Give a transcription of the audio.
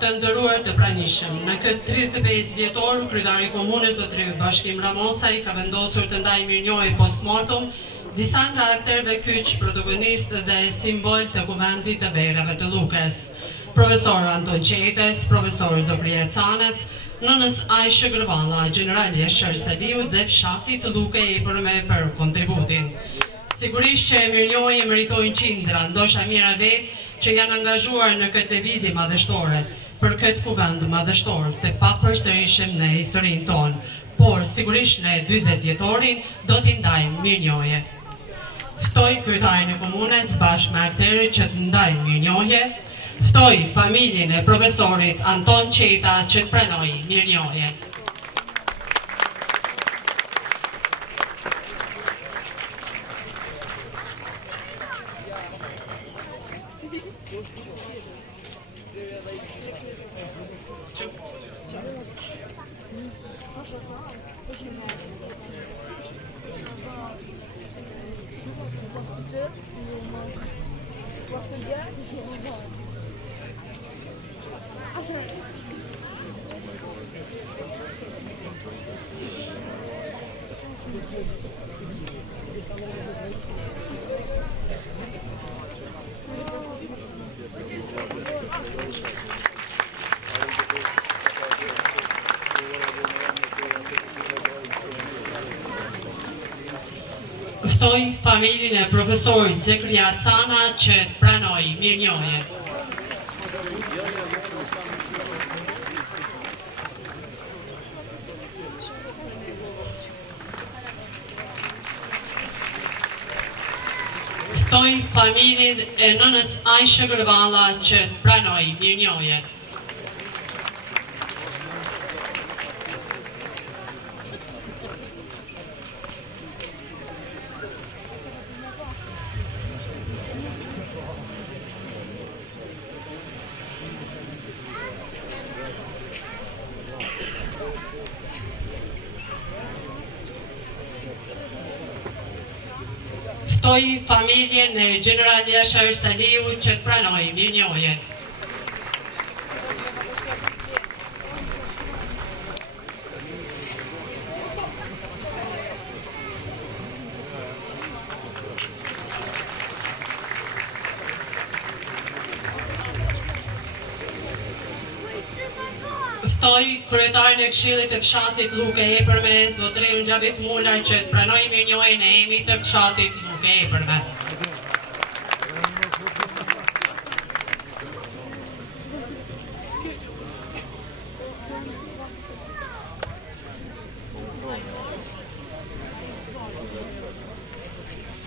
Të nderuar të pranishëm, në këtë 35 vjetor, kryetari i komunës Zotri Bashkim Ramosaj ka vendosur të ndajë mirënjohje post-mortem disa nga aktorëve kyç, protagonistë dhe simbol të kuvendit të Verave të Lukës. Profesor Anton Qetes, profesor Zofria Canës, nënës Aisha Grvalla, generali Eshër Saliu dhe fshati të Luke Epërme për kontributin. Sigurisht që mirënjohje meritojnë qindra, ndoshta mira vetë që janë angazhuar në këtë lëvizje madhështore, për këtë kuvend madhështor të papërsërishëm në historinë tonë, por sigurisht në 40 vjetorin do t'i ndajmë mirënjohje. Ftoj kryetarin e komunës bashkë me aktorët që të ndajmë mirënjohje, ftoj familjen e profesorit Anton Qeta që të pranojë mirënjohje. Ftoj familjen e profesorit Zefria Cana që të pranojë mirënjohje. Ftoj familjen e nënës Aisha Grvalla që të pranojë mirënjohje. Ftoj familjen e generali Eshër Saliu që të pranojë mirënjohje. Ftoj kryetarin e Këshillit të fshatit Luke Epërme, zotrin Xhabit Mula që të pranojë mirënjohjen e emrit të fshatit Luke Epërme.